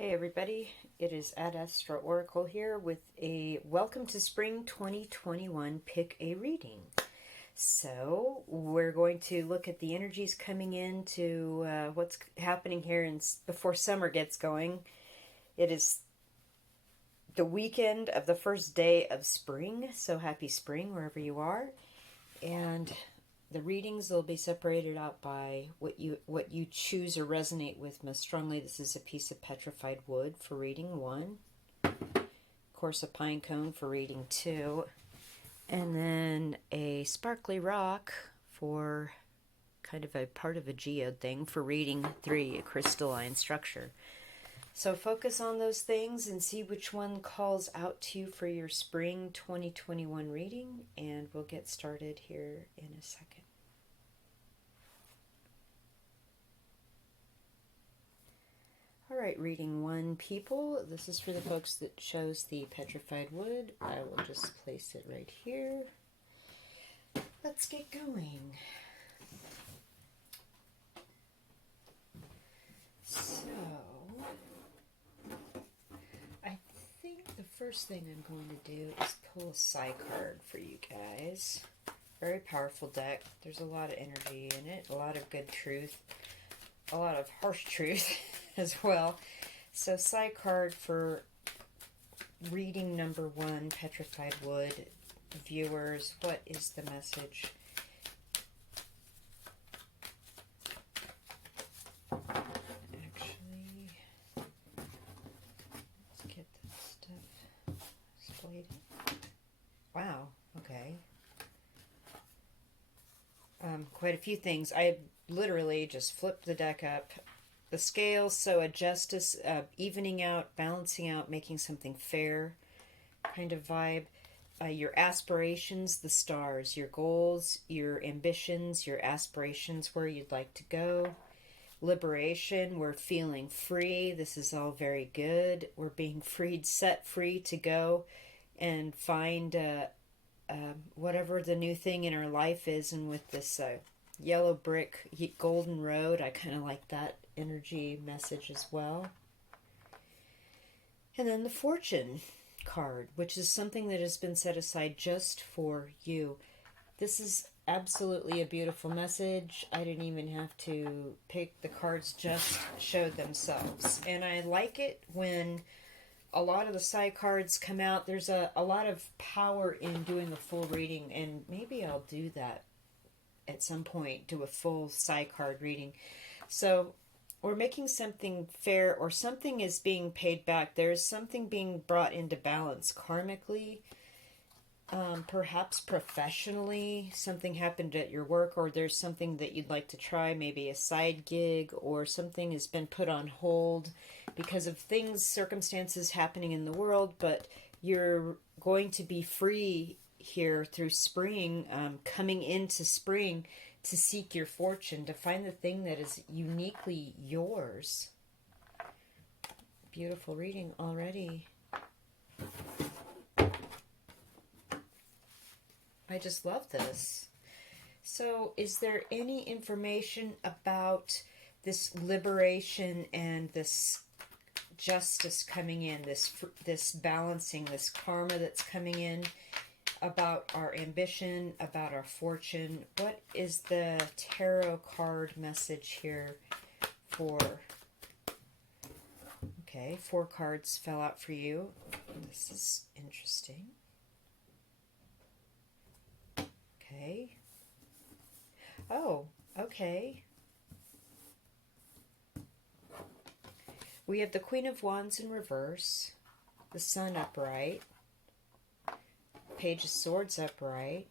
Hey everybody, it is Ad Astra Oracle here with a Welcome to Spring 2021 Pick a Reading. So we're going to look at the energies coming into what's happening here before summer gets going. It is the weekend of the first day of spring, so happy spring wherever you are. And the readings will be separated out by what you choose or resonate with most strongly. This is a piece of petrified wood for reading 1. Of course, a pine cone for reading 2. And then a sparkly rock for kind of a part of a geode thing for reading 3, a crystalline structure. So focus on those things and see which one calls out to you for your spring 2021 reading, and we'll get started here in a second. All right, reading 1, people. This is for the folks that chose the petrified wood. I will just place it right here. Let's get going. So, I think the first thing I'm going to do is pull a psi card for you guys. Very powerful deck. There's a lot of energy in it, a lot of good truth, a lot of harsh truth as well. So psi card for reading number 1, Petrified Wood. Viewers, what is the message? Actually, let's get this stuff displayed. Wow, okay. Quite a few things. I literally just flipped the deck up. The scales, so a justice, evening out, balancing out, making something fair kind of vibe. Your aspirations, the stars, your goals, your ambitions, your aspirations, where you'd like to go. Liberation, we're feeling free. This is all very good. We're being freed, set free to go and find whatever the new thing in our life is. And with this yellow brick golden road, I kind of like that energy message as well. And then the fortune card, which is something that has been set aside just for you. This is absolutely a beautiful message. I didn't even have to pick. The cards just showed themselves. And I like it when a lot of the psi cards come out. There's a lot of power in doing a full reading, and maybe I'll do that at some point, do a full psi card reading. So we're making something fair, or something is being paid back. There's something being brought into balance karmically, perhaps professionally. Something happened at your work, or there's something that you'd like to try, maybe a side gig, or something has been put on hold because of things, circumstances happening in the world, but you're going to be free here through spring, coming into spring, to seek your fortune, to find the thing that is uniquely yours. Beautiful reading already. I just love this. So, is there any information about this liberation and this justice coming in, this balancing, this karma that's coming in, about our ambition, about our fortune? What is the tarot card message here for? Okay, 4 cards fell out for you. This is interesting. Okay. Oh, okay. We have the Queen of Wands in reverse, the Sun upright, Page of Swords upright,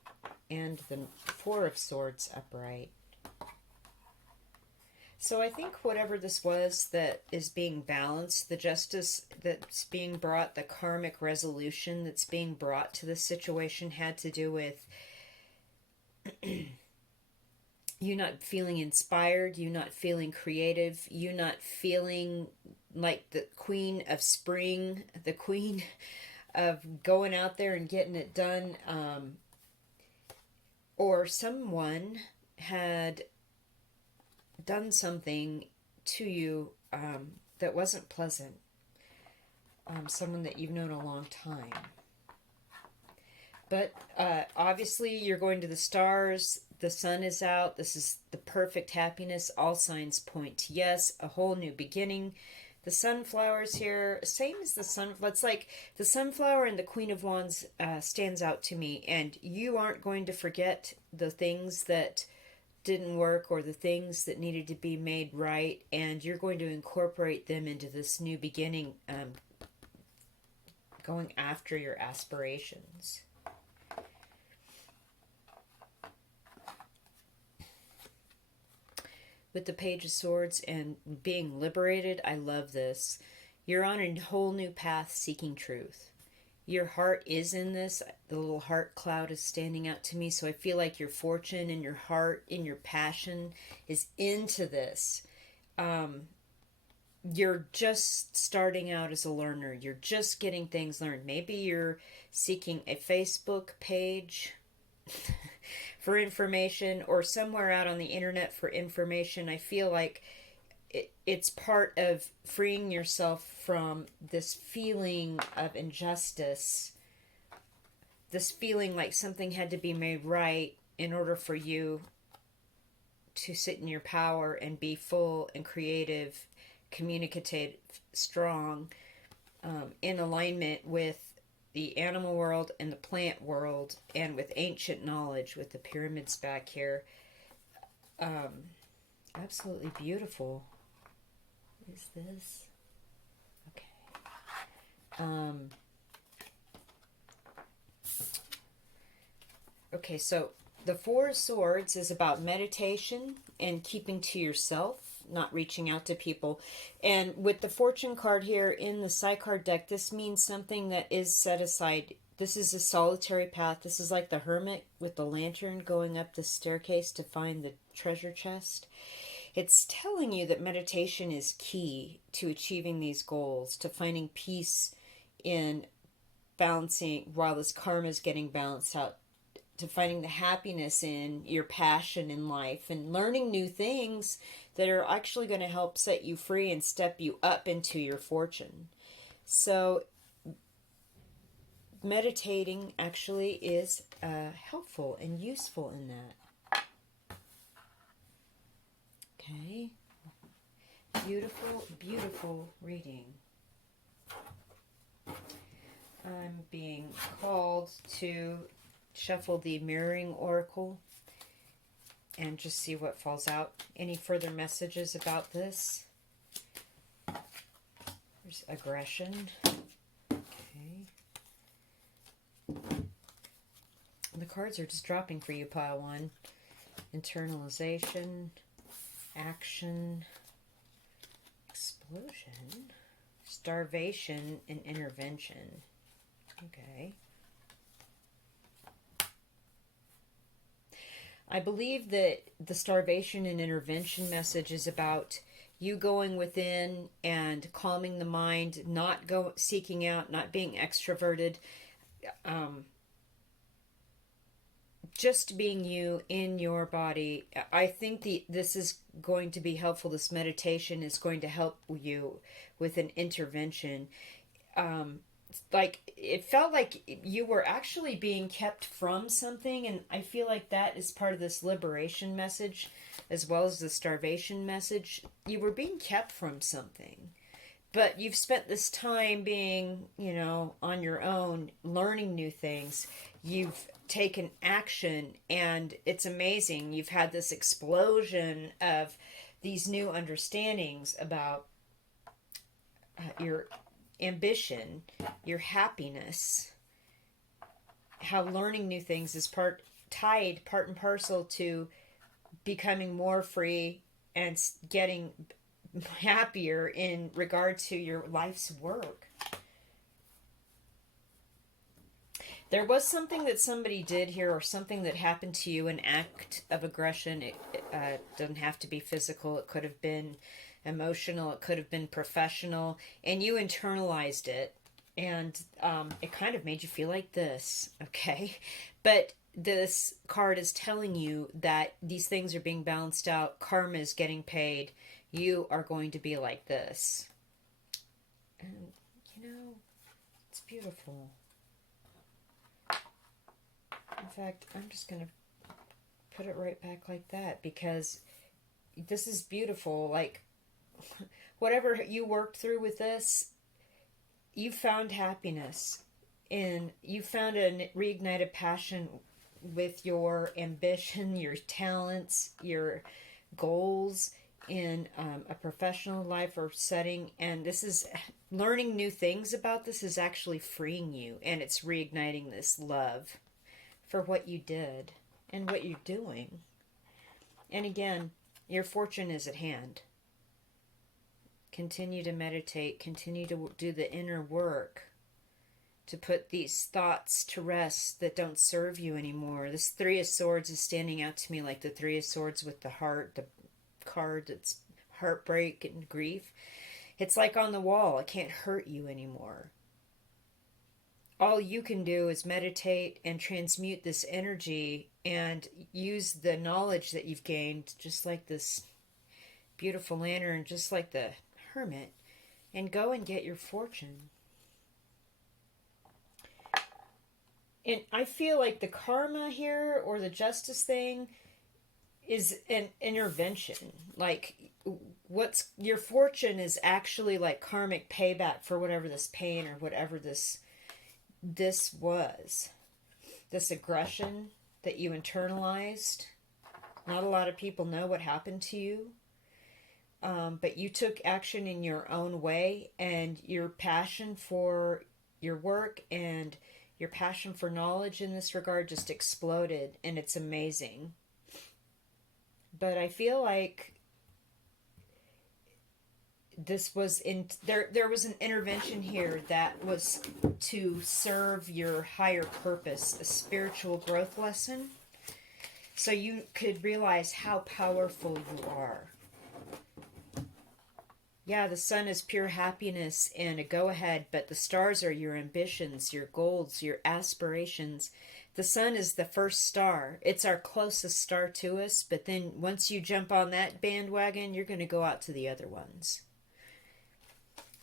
and the 4 of Swords upright. So I think whatever this was that is being balanced, the justice that's being brought, the karmic resolution that's being brought to this situation, had to do with you not feeling inspired, you not feeling creative, you not feeling like the queen of spring, the queen of going out there and getting it done, or someone had done something to you that wasn't pleasant, someone that you've known a long time. But obviously you're going to the stars. The sun is out. This is the perfect happiness. All signs point to yes, a whole new beginning. The sunflowers here, same as the sun. It's like the sunflower and the Queen of Wands stands out to me. And you aren't going to forget the things that didn't work or the things that needed to be made right. And you're going to incorporate them into this new beginning, going after your aspirations. With the Page of Swords and being liberated, I love this. You're on a whole new path seeking truth. Your heart is in this. The little heart cloud is standing out to me. So I feel like your fortune and your heart and your passion is into this. You're just starting out as a learner. You're just getting things learned. Maybe you're seeking a Facebook page for information or somewhere out on the internet for information. I feel like it's part of freeing yourself from this feeling of injustice, this feeling like something had to be made right in order for you to sit in your power and be full and creative, communicative, strong, in alignment with the animal world and the plant world, and with ancient knowledge, with the pyramids back here. Absolutely beautiful. What is this? Okay. Okay, so the Four of Swords is about meditation and keeping to yourself, not reaching out to people. And with the Fortune card here in the side card deck, this means something that is set aside. This is a solitary path. This is like the hermit with the lantern going up the staircase to find the treasure chest. It's telling you that meditation is key to achieving these goals, to finding peace in balancing while this karma is getting balanced out, to finding the happiness in your passion in life and learning new things that are actually going to help set you free and step you up into your fortune. So meditating actually is helpful and useful in that. Okay. Beautiful, beautiful reading. I'm being called to shuffle the Mirroring Oracle and just see what falls out. Any further messages about this? There's aggression. Okay. The cards are just dropping for you, pile one. Internalization, action, explosion, starvation, and intervention. Okay. I believe that the starvation and intervention message is about you going within and calming the mind, not seeking out, not being extroverted, just being you in your body. I think this is going to be helpful. This meditation is going to help you with an intervention. Like it felt like you were actually being kept from something, and I feel like that is part of this liberation message as well as the starvation message. You were being kept from something, but you've spent this time being, on your own, learning new things. You've taken action, and it's amazing. You've had this explosion of these new understandings about your ambition, your happiness, how learning new things is part and parcel to becoming more free and getting happier in regard to your life's work. There was something that somebody did here, or something that happened to you, an act of aggression. It doesn't have to be physical. It could have been emotional. It could have been professional. And you internalized it. And it kind of made you feel like this. Okay? But this card is telling you that these things are being balanced out. Karma is getting paid. You are going to be like this. And, beautiful. In fact, I'm just going to put it right back like that because this is beautiful. Like, whatever you worked through with this, you found happiness and you found a reignited passion with your ambition, your talents, your goals in a professional life or setting. And this is learning new things about this is actually freeing you, and it's reigniting this love for what you did and what you're doing. And again, your fortune is at hand. Continue to meditate, continue to do the inner work to put these thoughts to rest that don't serve you anymore. This Three of Swords is standing out to me like the Three of Swords with the heart, the card that's heartbreak and grief. It's like on the wall. It can't hurt you anymore. All you can do is meditate and transmute this energy and use the knowledge that you've gained, just like this beautiful lantern, just like the Hermit, and go and get your fortune. And I feel like the karma here or the justice thing is an intervention. Like, what's your fortune is actually like karmic payback for whatever this pain or whatever this was. This aggression that you internalized. Not a lot of people know what happened to you. But you took action in your own way, and your passion for your work and your passion for knowledge in this regard just exploded, and it's amazing. But I feel like this was there was an intervention here that was to serve your higher purpose, a spiritual growth lesson, so you could realize how powerful you are. Yeah, the sun is pure happiness and a go-ahead, but the stars are your ambitions, your goals, your aspirations. The sun is the first star. It's our closest star to us, but then once you jump on that bandwagon, you're going to go out to the other ones.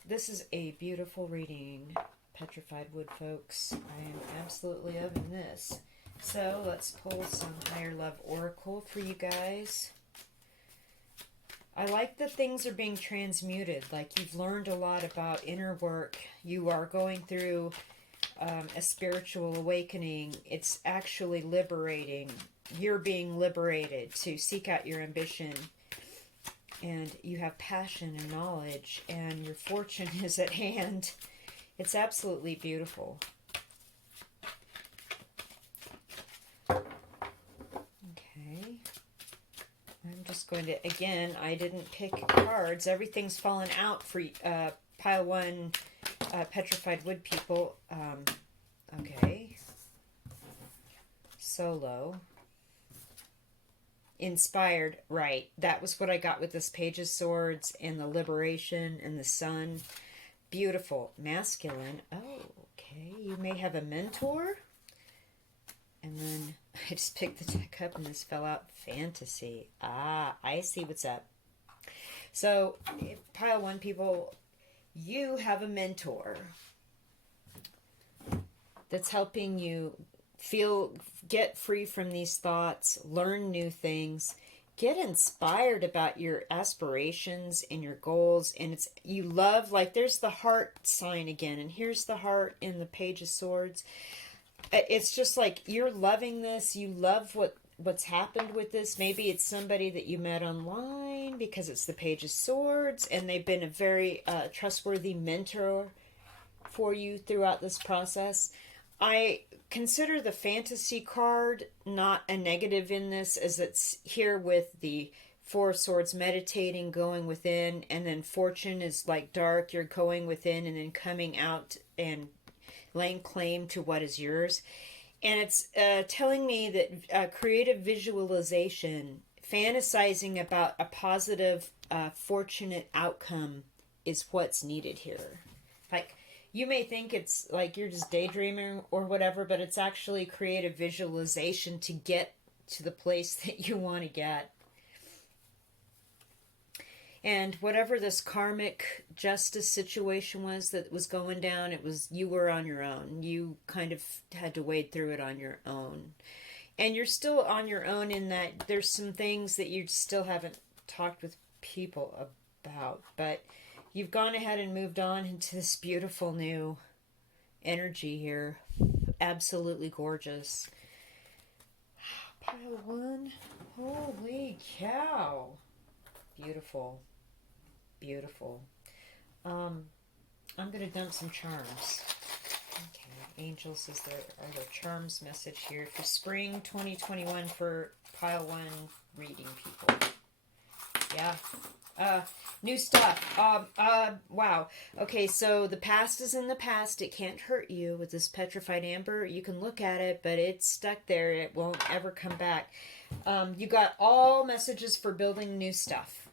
This is a beautiful reading, Petrified Wood folks. I am absolutely loving this. So let's pull some Higher Love Oracle for you guys. I like that things are being transmuted, like you've learned a lot about inner work. You are going through a spiritual awakening. It's actually liberating. You're being liberated to seek out your ambition. And you have passion and knowledge, and your fortune is at hand. It's absolutely beautiful. I'm just going to, again, I didn't pick cards. Everything's fallen out for pile one Petrified Wood people. Okay. Solo. Inspired. Right. That was what I got with this Page of Swords and the Liberation and the Sun. Beautiful. Masculine. Oh, okay. You may have a mentor. And then I just picked the deck up and this fell out. Fantasy. Ah, I see what's up. So, pile one people, you have a mentor that's helping you get free from these thoughts, learn new things, get inspired about your aspirations and your goals. And you love, like, there's the heart sign again, and here's the heart in the Page of Swords. It's just like you're loving this. You love what's happened with this. Maybe it's somebody that you met online because it's the Page of Swords and they've been a very trustworthy mentor for you throughout this process. I consider the fantasy card not a negative in this, as it's here with the Four of Swords meditating, going within, and then fortune is like dark. You're going within and then coming out and laying claim to what is yours. And it's telling me that creative visualization, fantasizing about a positive, fortunate outcome is what's needed here. Like, you may think it's like you're just daydreaming or whatever, but it's actually creative visualization to get to the place that you want to get. And whatever this karmic justice situation was that was going down, it was, you were on your own. You kind of had to wade through it on your own. And you're still on your own in that there's some things that you still haven't talked with people about. But you've gone ahead and moved on into this beautiful new energy here. Absolutely gorgeous. Pile one. Holy cow. Beautiful. Beautiful. I'm going to dump some charms. Okay, angels, are there charms message here for spring 2021 for pile one reading people? Yeah. New stuff. Wow. Okay, so the past is in the past. It can't hurt you with this petrified amber. You can look at it, but it's stuck there. It won't ever come back. You got all messages for building new stuff.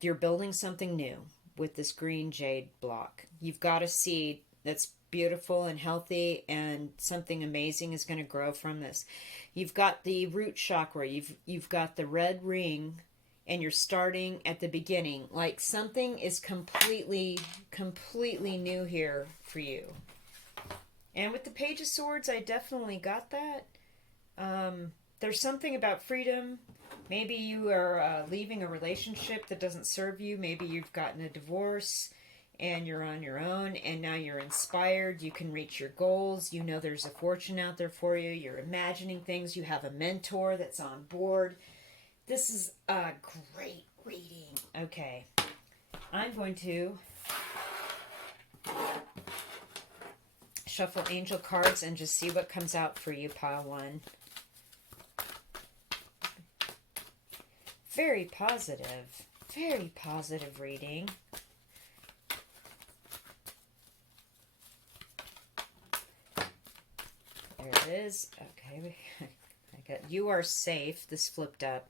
You're building something new with this green jade block. You've got a seed that's beautiful and healthy, and something amazing is going to grow from this. You've got the root chakra. You've got the red ring, and you're starting at the beginning. Like something is completely new here for you. And with the Page of Swords, I definitely got that. There's something about freedom. Maybe you are leaving a relationship that doesn't serve you. Maybe you've gotten a divorce and you're on your own, and now you're inspired. You can reach your goals. You know there's a fortune out there for you. You're imagining things. You have a mentor that's on board. This is a great reading. Okay. I'm going to shuffle angel cards and just see what comes out for you, pile one. Very positive reading. There it is. Okay, I got you are safe. This flipped up.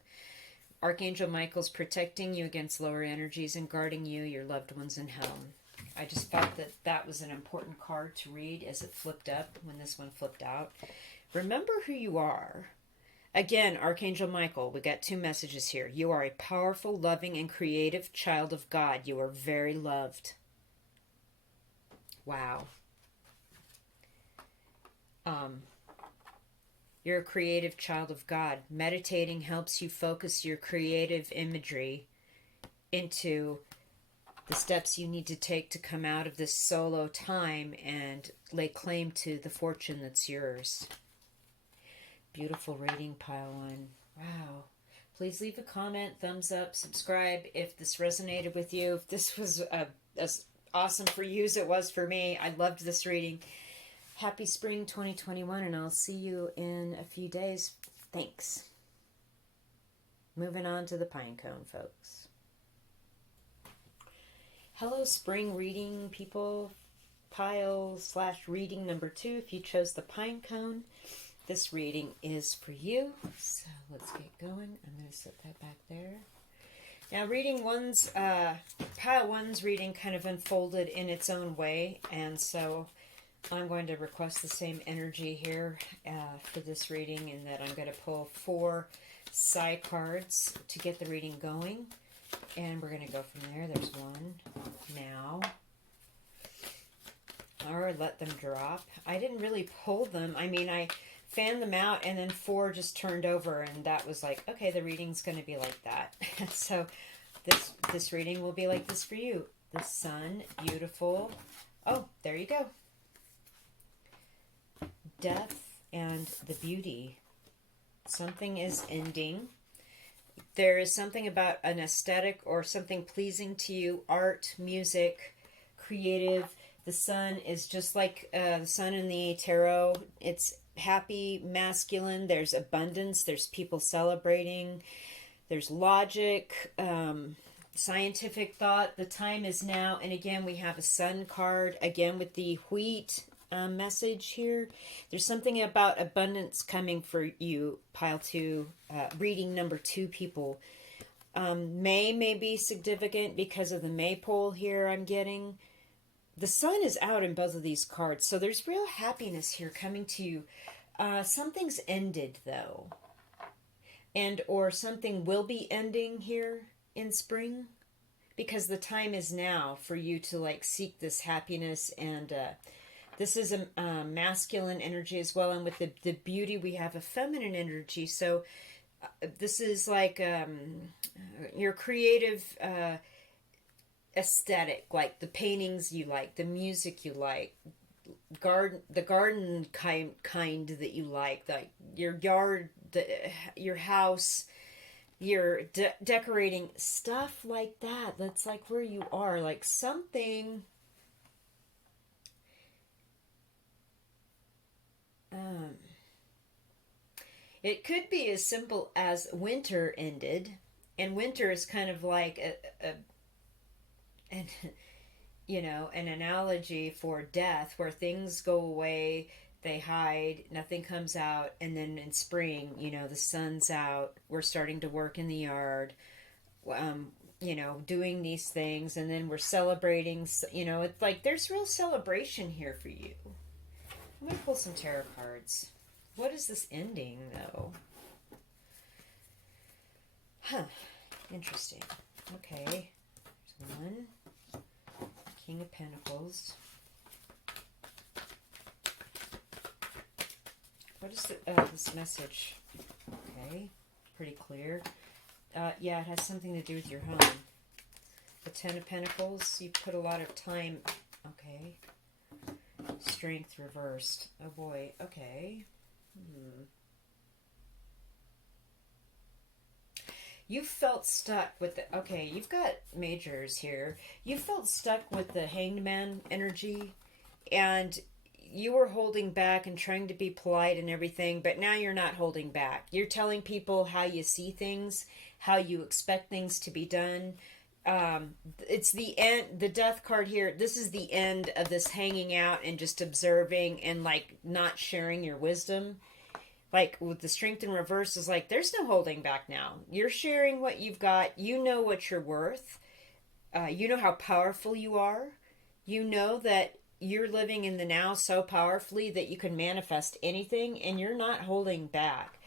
Archangel Michael's protecting you against lower energies and guarding you, your loved ones, and home. I just felt that that was an important card to read as it flipped up when this one flipped out. Remember who you are. Again, Archangel Michael, we got two messages here. You are a powerful, loving, and creative child of God. You are very loved. Wow. You're a creative child of God. Meditating helps you focus your creative imagery into the steps you need to take to come out of this solo time and lay claim to the fortune that's yours. Beautiful reading, pile one. Wow. Please leave a comment, thumbs up, subscribe if this resonated with you. If this was as awesome for you as it was for me. I loved this reading. Happy spring 2021, and I'll see you in a few days. Thanks. Moving on to the pine cone, folks. Hello, spring reading people. Pile/reading number 2. If you chose the pine cone, this reading is for you. So let's get going. I'm going to set that back there. Now, reading one's, pile one's reading kind of unfolded in its own way, and so I'm going to request the same energy here for this reading, in that I'm going to pull 4 side cards to get the reading going, and we're going to go from there. There's one now. Or let them drop. I didn't really pull them. I mean, I fanned them out, and then 4 just turned over, and that was like, okay, the reading's going to be like that. So this reading will be like this for you. The sun, beautiful. Oh, there you go. Death and the beauty. Something is ending. There is something about an aesthetic or something pleasing to you. Art, music, creative. The sun is just like the sun in the tarot. It's happy, masculine. There's abundance. There's people celebrating. There's logic, scientific thought. The time is now. And again, we have a sun card. Again, with the wheat message here. There's something about abundance coming for you, pile 2, reading number 2 people. May be significant because of the maypole here I'm getting. The sun is out in both of these cards, so there's real happiness here coming to you. Something's ended, though. And or something will be ending here in spring. because the time is now for you to like seek this happiness. And this is a masculine energy as well, and with the beauty we have a feminine energy. So this is like your creative aesthetic, like the paintings you like, the music you like, the garden kind that you like your yard, your house, your decorating stuff like that. That's like where you are, like something. It could be as simple as winter ended, and winter is kind of like an an analogy for death, where things go away, they hide, nothing comes out, and then in spring, the sun's out, we're starting to work in the yard, doing these things, and then we're celebrating. It's like there's real celebration here for you. I'm gonna pull some tarot cards. What is this ending, though? Huh. Interesting. Okay. There's one. King of Pentacles. What is this message? Okay. Pretty clear. Yeah, it has something to do with your home. The Ten of Pentacles. You put a lot of time. Okay. Strength reversed. Oh boy. Okay. You felt stuck with the... Okay, you've got majors here. You felt stuck with the Hanged Man energy, and you were holding back and trying to be polite and everything, but now you're not holding back. You're telling people how you see things, how you expect things to be done. It's the end, the Death card here. This is the end of this hanging out and just observing and like not sharing your wisdom. Like with the Strength in reverse is like there's no holding back now. You're sharing what you've got. You know what you're worth. You know how powerful you are. You know that you're living in the now so powerfully that you can manifest anything, and you're not holding back.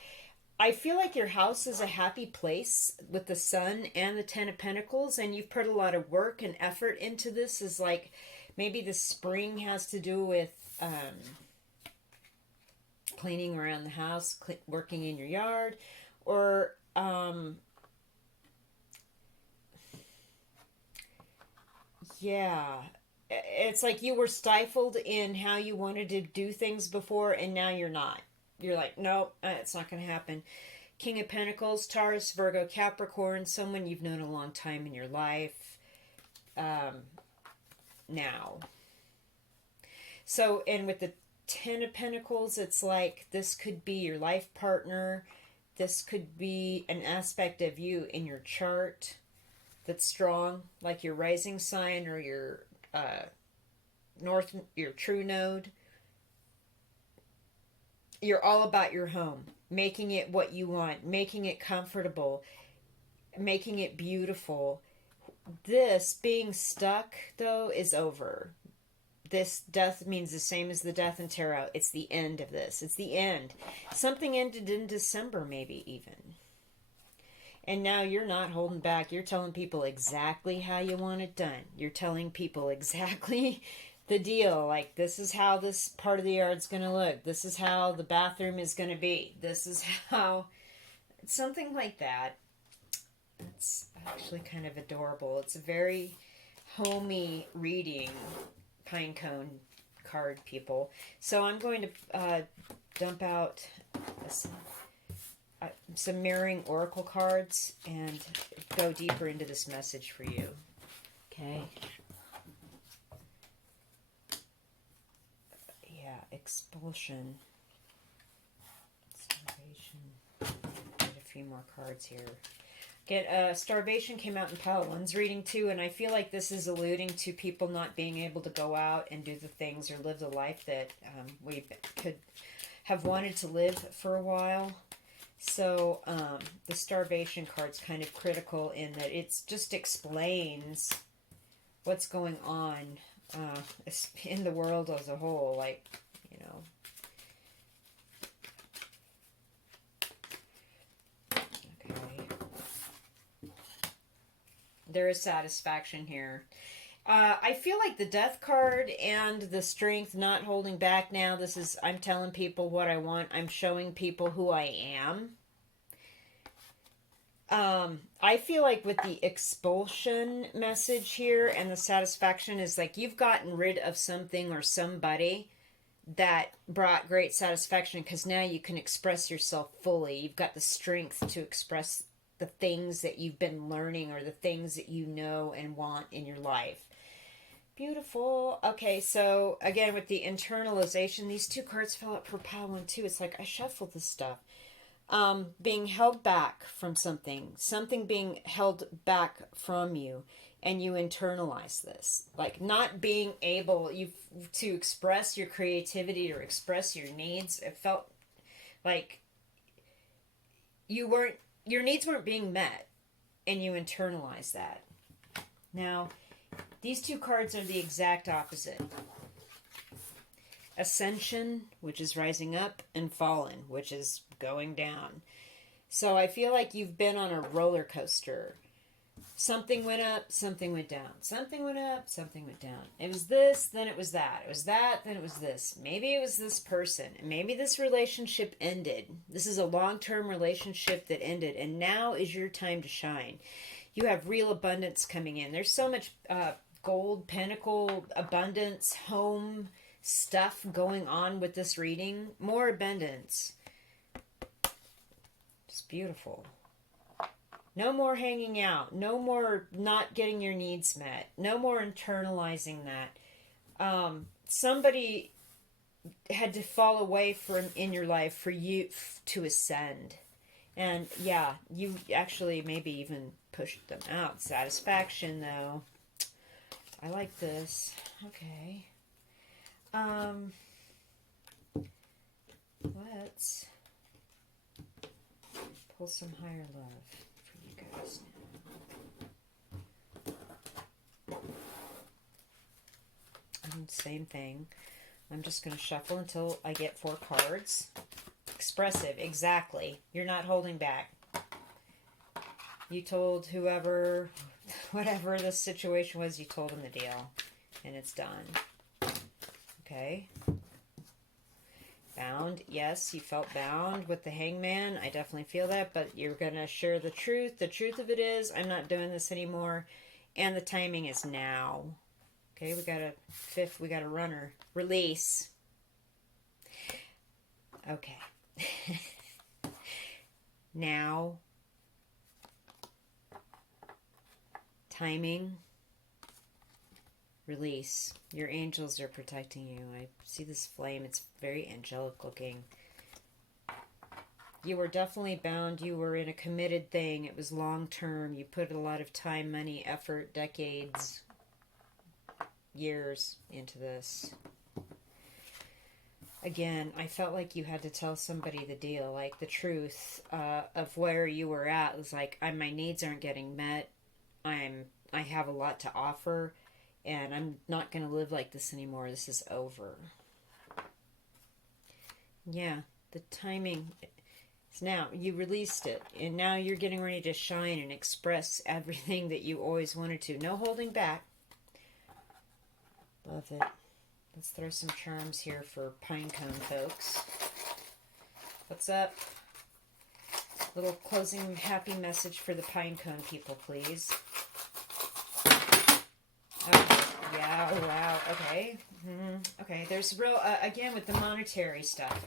I feel like your house is a happy place with the Sun and the Ten of Pentacles, and you've put a lot of work and effort into this. Is like maybe the spring has to do with cleaning around the house, working in your yard, or yeah, it's like you were stifled in how you wanted to do things before, and now you're not. You're like, nope, it's not going to happen. King of Pentacles, Taurus, Virgo, Capricorn, someone you've known a long time in your life. Now. So, and with the Ten of Pentacles, it's like this could be your life partner. This could be an aspect of you in your chart that's strong, like your rising sign or your your true node. You're all about your home, making it what you want, making it comfortable, making it beautiful. This being stuck, though, is over. This death means the same as the death in tarot. It's the end of this. It's the end. Something ended in December, maybe even. And now you're not holding back. You're telling people exactly how you want it done. You're telling people exactly the deal. Like, this is how this part of the yard's going to look. This is how the bathroom is going to be. This is how... Something like that. It's actually kind of adorable. It's a very homey reading, Pinecone card, people. So I'm going to dump out some mirroring oracle cards and go deeper into this message for you. Okay. Yeah, expulsion. Starvation. Get a few more cards here. Starvation came out in pile one's reading too, and I feel like this is alluding to people not being able to go out and do the things or live the life that we could have wanted to live for a while. So the starvation card's kind of critical in that it just explains what's going on in the world as a whole, like, you know. There is satisfaction here. I feel like the death card and the strength, not holding back now. This is, I'm telling people what I want. I'm showing people who I am. I feel like with the expulsion message here and the satisfaction is like you've gotten rid of something or somebody that brought great satisfaction because now you can express yourself fully. You've got the strength to express the things that you've been learning or the things that you know and want in your life. Beautiful. Okay, so again with the internalization, these two cards fell out for pile 1 too. It's like I shuffled this stuff. Being held back from something being held back from you, and you internalize this. Like not being able to express your creativity or express your needs. It felt like your needs weren't being met, and you internalize that. Now, these two cards are the exact opposite. Ascension, which is rising up, and fallen, which is going down. So I feel like you've been on a roller coaster. Something went up, something went down. Something went up, something went down. It was this, then it was that. It was that, then it was this. Maybe it was this person. Maybe this relationship ended. This is a long-term relationship that ended, and now is your time to shine. You have real abundance coming in. There's so much gold, pentacle, abundance, home stuff going on with this reading. More abundance. It's beautiful. No more hanging out. No more not getting your needs met. No more internalizing that. Somebody had to fall away from in your life for you to ascend. And yeah, you actually maybe even pushed them out. Satisfaction though. I like this. Okay. Let's pull some higher love for you guys now. Same thing. I'm just going to shuffle until I get 4 cards. Expressive, exactly. You're not holding back. You told whoever, whatever the situation was, you told them the deal. And it's done. Okay. Bound. Yes, you felt bound with the Hangman. I definitely feel that. But you're going to share the truth. The truth of it is, I'm not doing this anymore. And the timing is now. Okay, we got a 5th. We got a runner. Release. Okay. Now. Timing. Release. Your angels are protecting you. I see this flame. It's very angelic looking. You were definitely bound. You were in a committed thing. It was long term. You put a lot of time, money, effort, decades, years into this. Again, I felt like you had to tell somebody the deal, like the truth of where you were at. It was like, my needs aren't getting met. I have a lot to offer, and I'm not going to live like this anymore. This is over. Yeah, the timing is now. You released it, and now you're getting ready to shine and express everything that you always wanted to. No holding back. Love it. Let's throw some charms here for Pinecone folks. What's up? Little closing happy message for the Pinecone people, please. Oh, yeah, wow, okay. Okay, there's real, again, with the monetary stuff.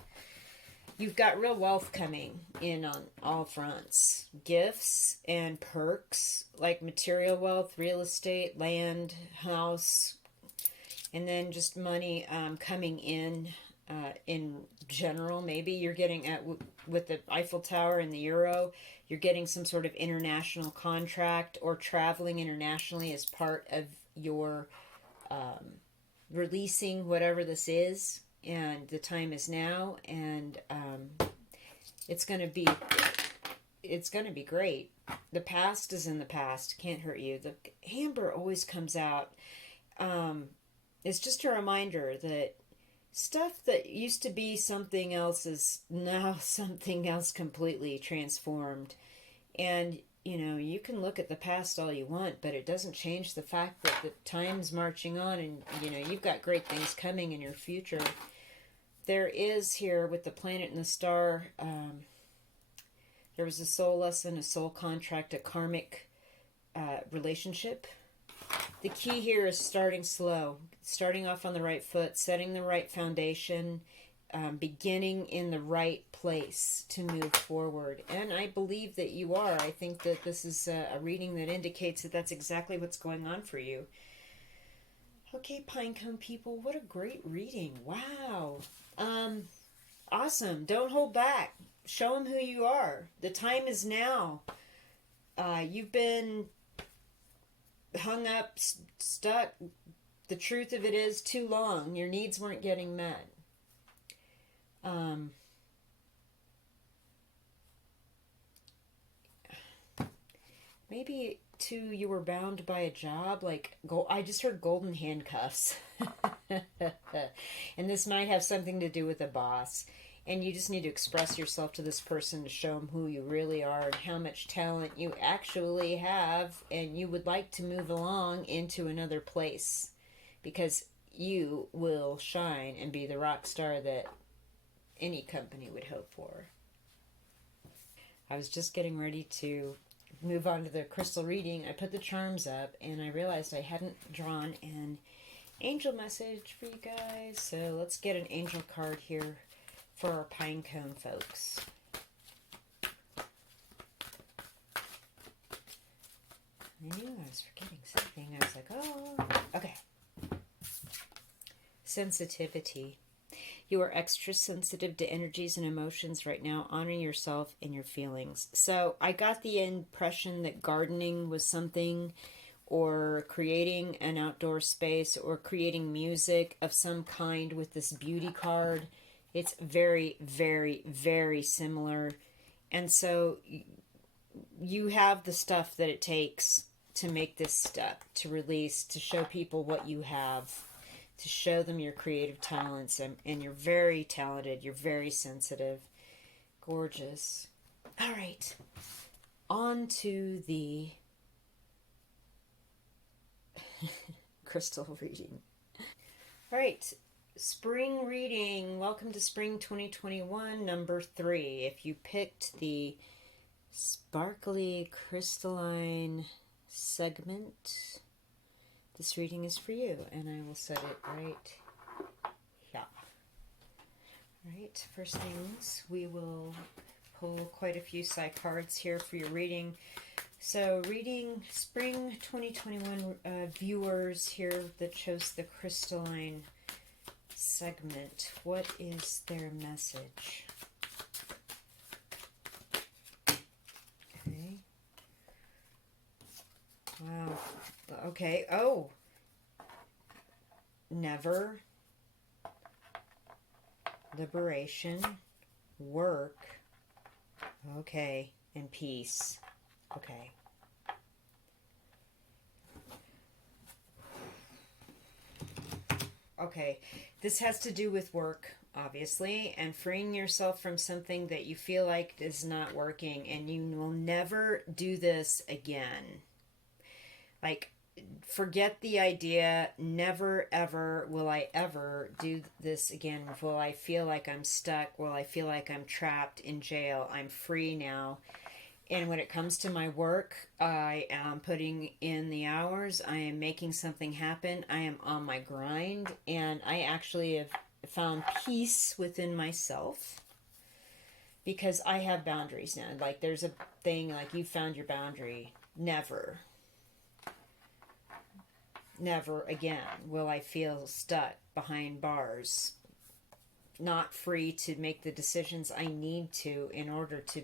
You've got real wealth coming in on all fronts. Gifts and perks, like material wealth, real estate, land, house, and then just money coming in general. Maybe you're getting, with the Eiffel Tower and the Euro, you're getting some sort of international contract or traveling internationally as part of your releasing whatever this is. And the time is now, and it's going to be great. The past is in the past. Can't hurt you. The amber always comes out. It's just a reminder that stuff that used to be something else is now something else completely transformed. And you know, you can look at the past all you want, but it doesn't change the fact that the time's marching on and, you know, you've got great things coming in your future. There is here with the planet and the star, there was a soul lesson, a soul contract, a karmic relationship. The key here is starting slow, starting off on the right foot, setting the right foundation, beginning in the right place to move forward. And I believe that you are. I think that this is a reading that indicates that that's exactly what's going on for you. Okay, Pinecone people, what a great reading. Wow. Awesome. Don't hold back. Show them who you are. The time is now. You've been hung up, stuck. The truth of it is too long. Your needs weren't getting met. Maybe too you were bound by a job, like I just heard golden handcuffs. And this might have something to do with a boss, and you just need to express yourself to this person to show them who you really are and how much talent you actually have, and you would like to move along into another place because you will shine and be the rock star that any company would hope for. I was just getting ready to move on to the crystal reading. I put the charms up and I realized I hadn't drawn an angel message for you guys. So let's get an angel card here for our Pinecone folks. I knew I was forgetting something. I was like, oh, okay. Sensitivity. You are extra sensitive to energies and emotions right now. Honor yourself and your feelings. So I got the impression that gardening was something, or creating an outdoor space, or creating music of some kind with this beauty card. It's very, very, very similar. And so you have the stuff that it takes to make this step, to release, to show people what you have, to show them your creative talents, and you're very talented, you're very sensitive. Gorgeous. All right, on to the crystal reading. All right, spring reading. Welcome to spring 2021, number 3. If you picked the sparkly crystalline segment, this reading is for you, and I will set it right here. Alright, first things, we will pull quite a few side cards here for your reading. So, reading spring 2021 viewers here that chose the crystalline segment. What is their message? Okay. Wow. Okay. Oh. Never. Liberation. Work. Okay. And peace. Okay. Okay. This has to do with work, obviously, and freeing yourself from something that you feel like is not working, and you will never do this again. Like, forget the idea, never ever will I ever do this again. Will I feel like I'm stuck? Will I feel like I'm trapped in jail? I'm free now. And when it comes to my work, I am putting in the hours. I am making something happen. I am on my grind. And I actually have found peace within myself because I have boundaries now. Like, there's a thing like, you found your boundary. Never again will I feel stuck behind bars, not free to make the decisions I need to in order to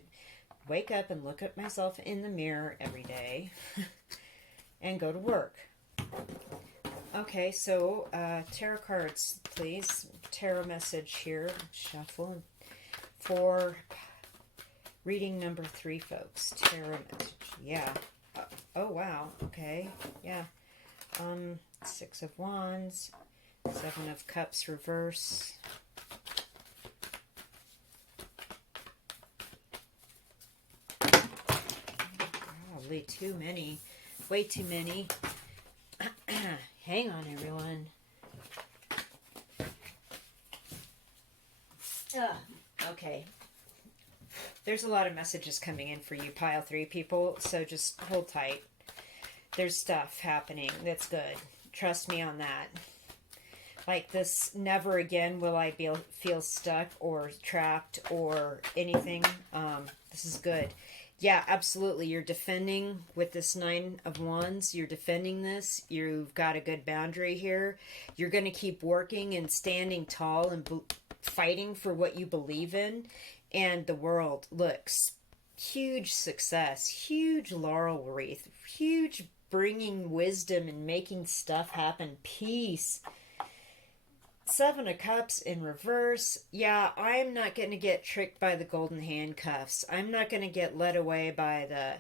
wake up and look at myself in the mirror every day and go to work. Okay, so tarot cards, please. Tarot message here. Shuffle for reading number 3, folks. Tarot message. Yeah. Oh, wow. Okay. Yeah. 6 of Wands, 7 of Cups reverse. actually too many. Way too many. Hang on, everyone. Okay. There's a lot of messages coming in for you, pile 3 people, so just hold tight. There's stuff happening that's good. Trust me on that. Like this, never again will I feel stuck or trapped or anything. This is good. Yeah, absolutely. You're defending with this 9 of Wands. You're defending this. You've got a good boundary here. You're going to keep working and standing tall and fighting for what you believe in. And the world looks huge success, huge laurel wreath, huge bringing wisdom and making stuff happen. Peace. 7 of Cups in reverse. Yeah, I'm not going to get tricked by the golden handcuffs. I'm not going to get led away by the,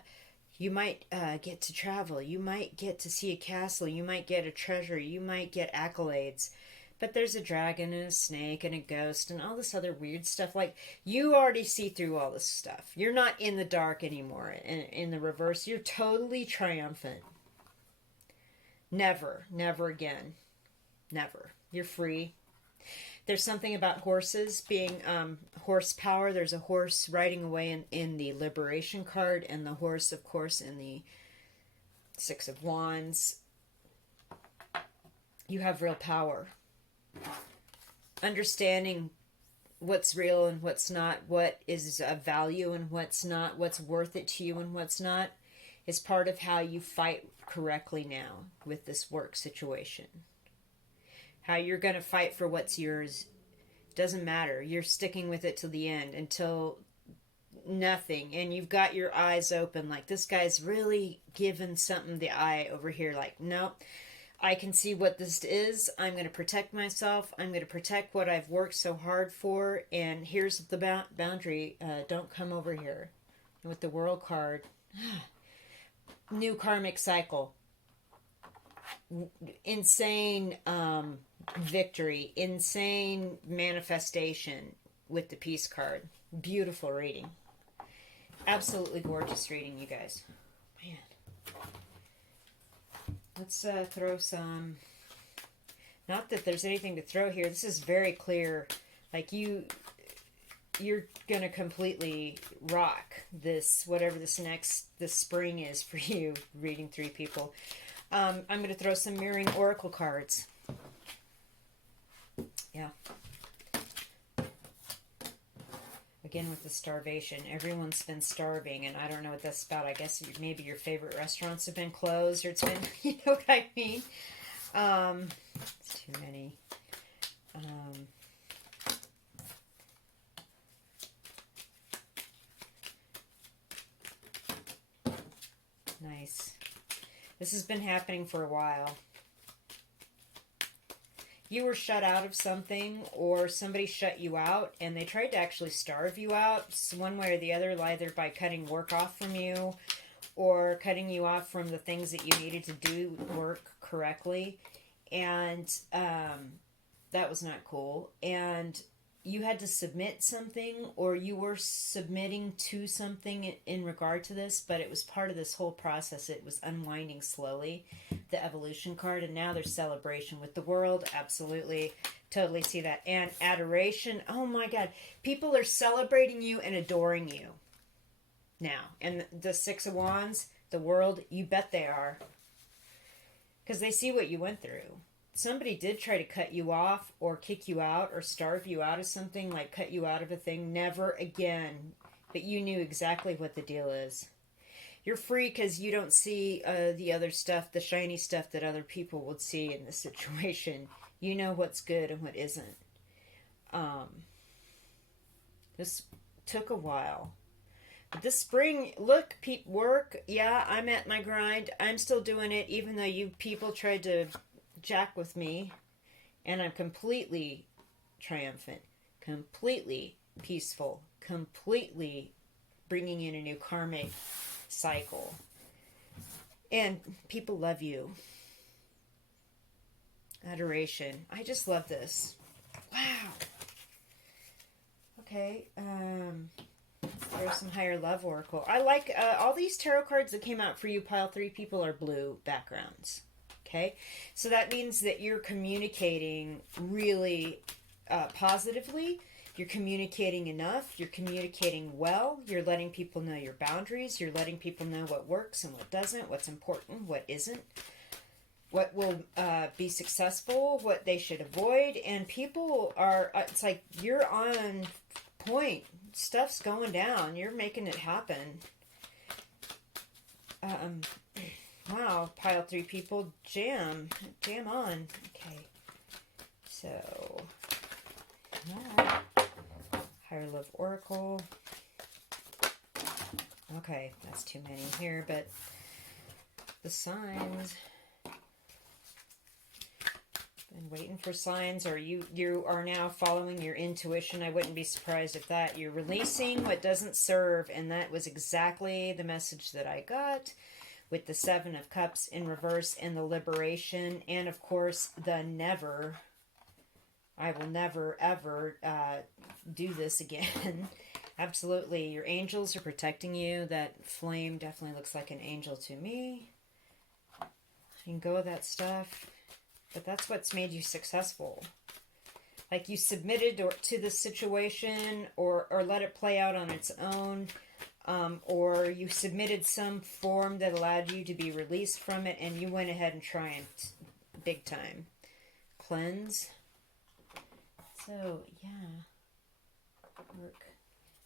you might get to travel. You might get to see a castle. You might get a treasure. You might get accolades. But there's a dragon and a snake and a ghost and all this other weird stuff. Like, you already see through all this stuff. You're not in the dark anymore. In the reverse, you're totally triumphant. Never, never again. Never. You're free. There's something about horses being horsepower. There's a horse riding away in the Liberation card, and the horse, of course, in the 6 of Wands. You have real power. Understanding what's real and what's not, what is of value and what's not, what's worth it to you and what's not, is part of how you fight correctly now with this work situation. How you're going to fight for what's yours doesn't matter. You're sticking with it till the end, until nothing. And you've got your eyes open. Like, this guy's really giving something the eye over here. Like, nope, I can see what this is. I'm going to protect myself. I'm going to protect what I've worked so hard for. And here's the boundary. Don't come over here. And with the World card, new karmic cycle. Insane victory, insane manifestation with the Peace card. Beautiful reading. Absolutely gorgeous reading, you guys. Man. Let's throw some... Not that there's anything to throw here. This is very clear. Like, you're going to completely rock this, whatever this spring is for you, reading 3 people. I'm going to throw some mirroring oracle cards. Yeah. Again with the starvation. Everyone's been starving, and I don't know what that's about. I guess maybe your favorite restaurants have been closed, or it's been, you know what I mean? It's too many. Nice. This has been happening for a while. You were shut out of something, or somebody shut you out, and they tried to actually starve you out, one way or the other, either by cutting work off from you, or cutting you off from the things that you needed to do work correctly. And that was not cool. And you had to submit something, or you were submitting to something in regard to this, but it was part of this whole process. It was unwinding slowly, the evolution card, and now there's celebration with the world. Absolutely, totally see that. And adoration. Oh my God, people are celebrating you and adoring you now. And the 6 of Wands, the world, you bet they are, because they see what you went through. Somebody did try to cut you off or kick you out or starve you out of something, like cut you out of a thing. Never again. But you knew exactly what the deal is. You're free because you don't see the other stuff, the shiny stuff that other people would see in this situation. You know what's good and what isn't. This took a while. But this spring, look, work, yeah, I'm at my grind. I'm still doing it, even though you people tried to jack with me, and I'm completely triumphant, completely peaceful, completely bringing in a new karmic cycle, and people love you. Adoration. I just love this. Wow. Okay. There's some higher love oracle. I like all these tarot cards that came out for you, pile 3 people, are blue backgrounds. Okay, so that means that you're communicating really positively. You're communicating enough. You're communicating well. You're letting people know your boundaries. You're letting people know what works and what doesn't, what's important, what isn't, what will be successful, what they should avoid. And people are, it's like you're on point. Stuff's going down. You're making it happen. Wow, pile 3 people, jam on. Okay, so, higher love oracle. Okay, that's too many here, but the signs. Been waiting for signs, or you are now following your intuition. I wouldn't be surprised if that. You're releasing what doesn't serve, and that was exactly the message that I got with the 7 of Cups in reverse and the liberation, and of course the never. I will never ever do this again. Absolutely. Your angels are protecting you. That flame definitely looks like an angel to me. You can go with that stuff. But that's what's made you successful. Like you submitted to the situation or let it play out on its own. Or you submitted some form that allowed you to be released from it and you went ahead and triumphed big time. Cleanse. So, yeah. Work.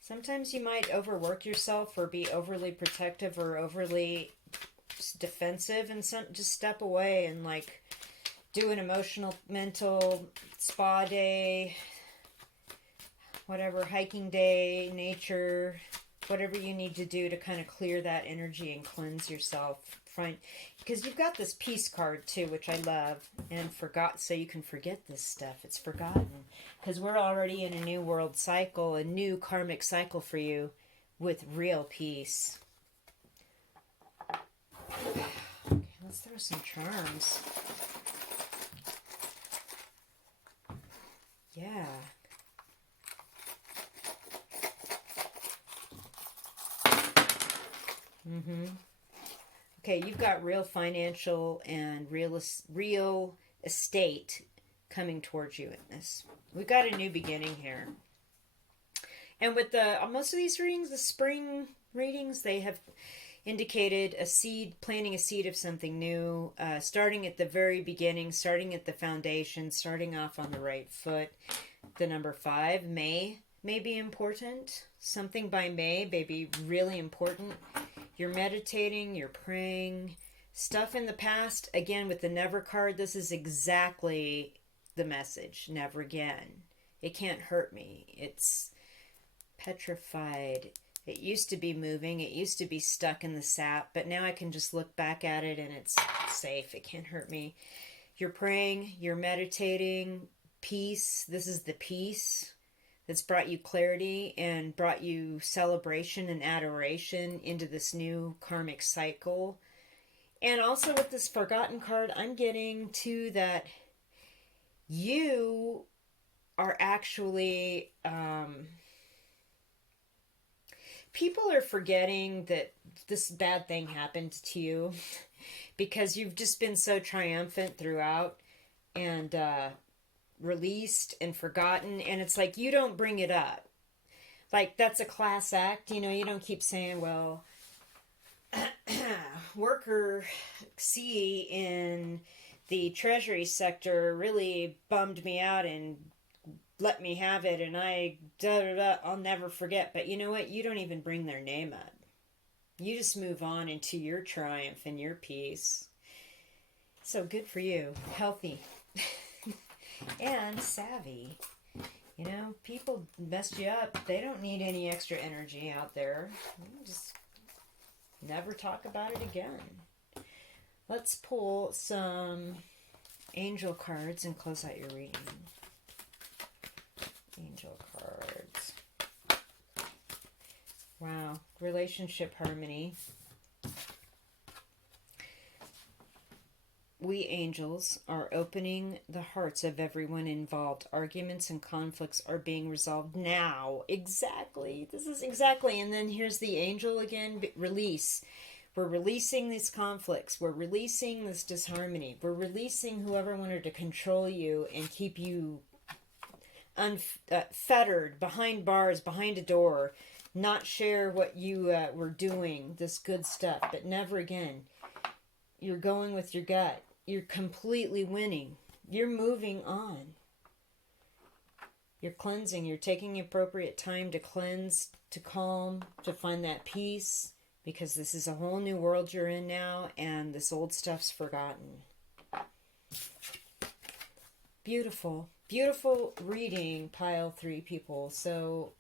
Sometimes you might overwork yourself or be overly protective or overly defensive and just step away and like do an emotional, mental spa day, whatever, hiking day, nature, whatever you need to do to kind of clear that energy and cleanse yourself. Because you've got this peace card too, which I love, and so you can forget this stuff. It's forgotten. Because we're already in a new world cycle, a new karmic cycle for you with real peace. Okay, let's throw some charms. Yeah. Okay, you've got real financial and real estate coming towards you in this. We've got a new beginning here. And with most of these readings, the spring readings, they have indicated a seed, planting a seed of something new, starting at the very beginning, starting at the foundation, starting off on the right foot. The number 5, May be important. Something by May may be really important. You're meditating, you're praying. Stuff in the past, again, with the never card, this is exactly the message. Never again. It can't hurt me. It's petrified. It used to be moving. It used to be stuck in the sap. But now I can just look back at it and it's safe. It can't hurt me. You're praying. You're meditating. Peace. This is the peace that's brought you clarity and brought you celebration and adoration into this new karmic cycle. And also with this forgotten card, I'm getting to that you are actually... people are forgetting that this bad thing happened to you because you've just been so triumphant throughout and released and forgotten. And it's like, you don't bring it up. Like, that's a class act. You know, you don't keep saying, well, worker C in the treasury sector really bummed me out and let me have it, and I'll never forget. But you know what? You don't even bring their name up. You just move on into your triumph and your peace. So good for you. Healthy. And savvy. You know, people messed you up. They don't need any extra energy out there. You just never talk about it again. Let's pull some angel cards and close out your reading. Angel cards. Wow. Relationship harmony. we angels are opening the hearts of everyone involved. Arguments and conflicts are being resolved now. Exactly. This is exactly. And then here's the angel again. Release. We're releasing these conflicts. We're releasing this disharmony. We're releasing whoever wanted to control you and keep you unfettered, behind bars, behind a door, not share what you were doing, this good stuff, but never again. You're going with your gut. You're completely winning. You're moving on. You're cleansing. You're taking appropriate time to cleanse, to calm, to find that peace, because this is a whole new world you're in now, and this old stuff's forgotten. Beautiful. Beautiful reading, pile 3 people. So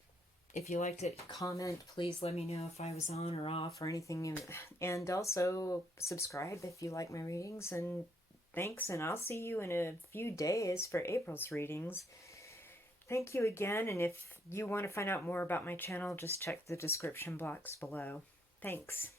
if you liked it, comment. Please let me know if I was on or off or anything. And also subscribe if you like my readings. And thanks, and I'll see you in a few days for April's readings. Thank you again, and if you want to find out more about my channel, just check the description box below. Thanks.